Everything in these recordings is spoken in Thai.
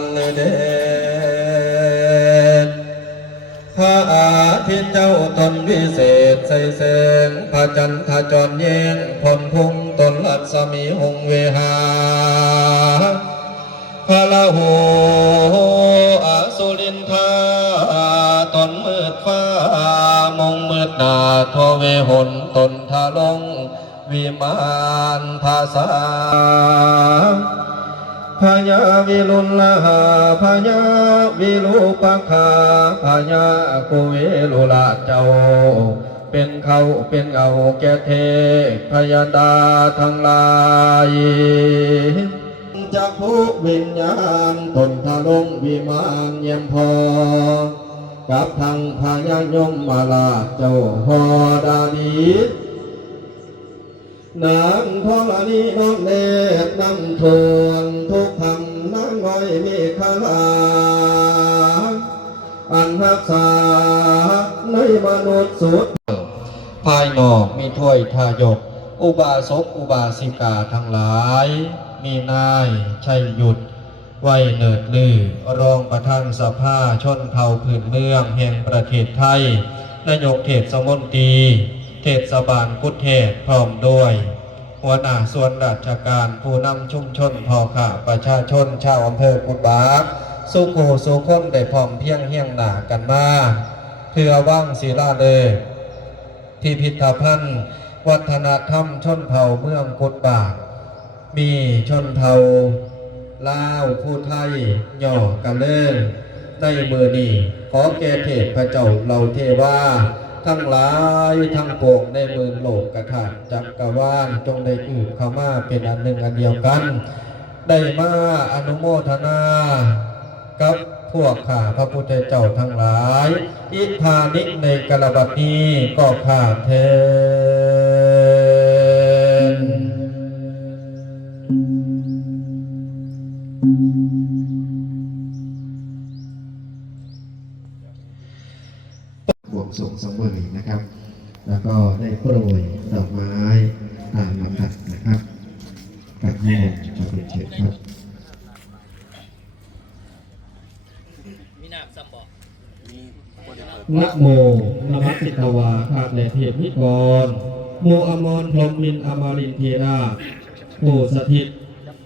นเดชพระอาทิตย์เจ้าตนวิเศษใสแสงพระจันทร์จรเย็นพลพุ่งตนรัศมีหงเวหาพระละโหอสุรินทาตนมืดฟ้ามงมืดนาทเวหนตนทาลงวิมานภาษาพญาวิรุลหาพญาวิรูปคาพญากุเวลุลาเจ้าเป็นเขาเป็นเอาแก่เทพยดาทั้งหลายจากผู้วิญญาณตนทะลงวิมานเยี่ยมพอกับทางพญายมมาลาเจ้าฮอดาดีนางทองอันนี้น้องเนตรนำทวนทุกคำนางน้อยมีคาลาอันรักษาในมนุษย์สุดภายนอกมีถ้วยทายกอุบาสกอุบาสิกาทั้งหลายมีนายชัยหยุดไว้เนิดลือรองประธานสภาชนเผ่าพื้นเมืองแห่งประเทศไทยนายกเทศมนตรีเทศบาลกุฎเทศพร้อมด้วยหัวหน้าส่วนราชการผู้นำชุมชนพ่อข้าประชาชนชาวอำเภอกุฎบากสุโขสุคนได้พร้อมเพียงเฮียงหน้ากันมาเพื่อว่างศิลาฤกษ์พิพิธภัณฑ์วัฒนธรรมชนเผ่าเมืองกุฎบากมีชนเผ่าลาวผู้ไทยย่อกันเลิศในมือนี้ขอแก่เทพพระเจ้าเราเทวาทั้งหลายทั้งปวงในมือโลกกระถางจักรวาลจงได้อืบเข้ามาเป็นอันหนึ่งอันเดียวกันได้มาอนุโมทนากับพวกข้าพระพุทธเจ้าทั้งหลายอิทธานิในกระบัดนี้ก็ข้าเทนบวงสรวงสังเวยนะครับแล้วก็ได้โปรยดอกไม้ตามลำดับนะครับกับโยมจะเป็นเชิญครับนะโมนมัสสิตวาข้าแต่เทพนิกรโมอมรพรหมินอมรินเทราผู้สถิต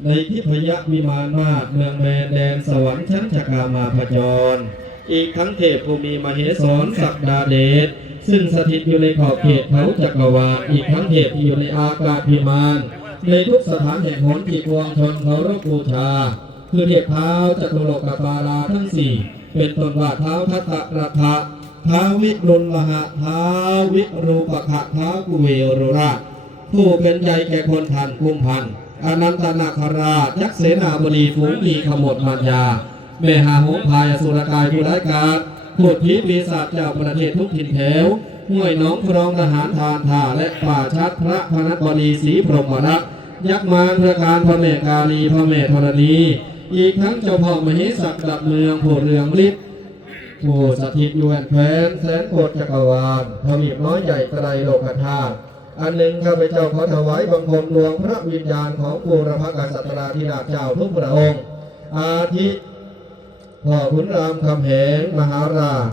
ในทิพยวิมานมาศเมืองแมนแดนสวรรค์ชั้นจักรามาพจรอีกทั้งเทพภูมิมเหสรศักดาเดชซึ่งสถิตอยู่ในขอบเขตเขาจักรวาลอีกทั้งเทพที่อยู่ในอากาศวิมานในทุกสถานแห่งหนที่ปวงชนเคารพบูชาคือเทพเท้าจตุโลกบาลาทั้งสี่เป็นต้นว่าเท้าทัตตะระทะท้าวิรุลหะท้าวิรูปขะท้ากุเวรุระผู้เป็นใหญ่แก่คนทันกุมพันอนันตนาคราชยักษ์เสนาบดีฝูงมีขมดมารยาเมหาโหพายอสุรกายผู้ร้ายกาจพูดผีปีศาจเจ้าประเทศทุกถิ่นแถวห้วยน้องครองทหารทานท่าและป่าชัดพระพนัสบดีศรีพรหมรักษ์ยักษ์มารพระการพระเมกาลีพระเมธรณีอีกทั้งเจ้าพ่อมเหสักดับเมืองผู้เรืองฤทธิ์ผู้สถิตอยู่แผ่นแผนแสนโกฏจักรวาลทวีปน้อยใหญ่ไตรโลกธาตุอันหนึ่งข้าพเจ้าขอถวายบังคมหลวงพระวิญญาณของบูรพกษัตราธิราชเจ้าทุกพระองค์อาทิพ่อขุนรามคำแหงมหาราช